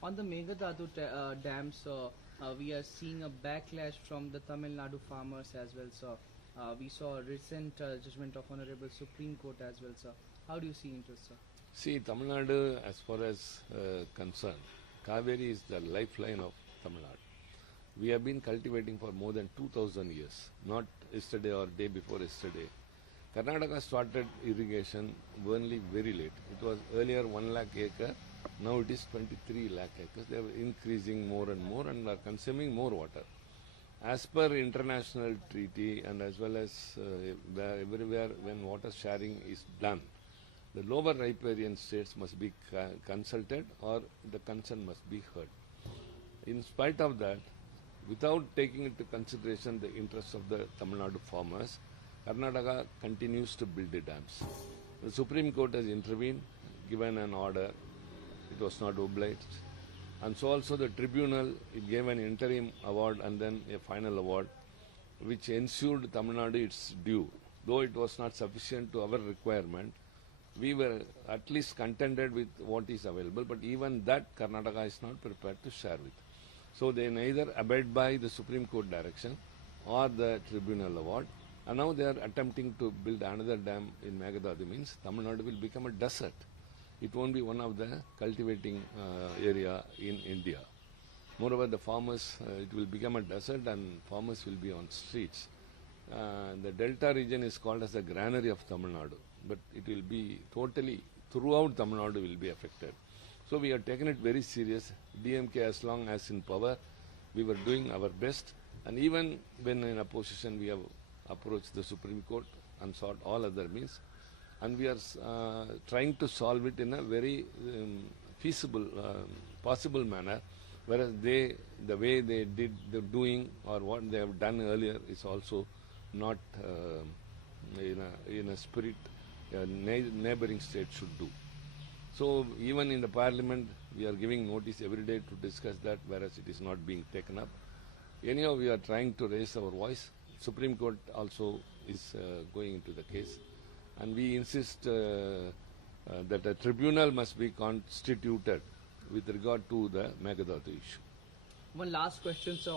On the Meghdadu dams, we are seeing a backlash from the Tamil Nadu farmers as well, sir. We saw a recent judgment of Honorable Supreme Court as well, sir. How do you see into it, sir? See, Tamil Nadu, as far as concerned, Kaveri is the lifeline of Tamil Nadu. We have been cultivating for more than 2000 years, not yesterday or day before yesterday. Karnataka started irrigation only very late. It was earlier 1 lakh acre, now it is 23 lakh acres. They are increasing more and are consuming more water. As per international treaty and as well as everywhere when water sharing is done, the lower riparian states must be consulted or the concern must be heard. In spite of that, without taking into consideration the interests of the Tamil Nadu farmers, Karnataka continues to build the dams. The Supreme Court has intervened, given an order. It was not obliged. And so also the tribunal, it gave an interim award and then a final award, which ensured Tamil Nadu its due. Though it was not sufficient to our requirement, we were at least contented with what is available, but even that Karnataka is not prepared to share with. So they neither abide by the Supreme Court direction or the tribunal award. And now they are attempting to build another dam in Meghdadu. Means Tamil Nadu will become a desert. It won't be one of the cultivating area in India. Moreover, the farmers, it will become a desert and farmers will be on streets. The Delta region is called as the granary of Tamil Nadu, but it will be totally, throughout Tamil Nadu will be affected. So we have taken it very serious. DMK, as long as in power, we were doing our best. And even when in opposition, we have approached the Supreme Court and sought all other means. And we are trying to solve it in a very feasible, possible manner. Whereas the way they did the doing or what they have done earlier is also not in a spirit neighboring states should do. So even in the parliament, we are giving notice every day to discuss that, whereas it is not being taken up. Anyhow, we are trying to raise our voice. Supreme Court also is going into the case. And we insist that a tribunal must be constituted with regard to the Meghdadu issue. One last question, sir.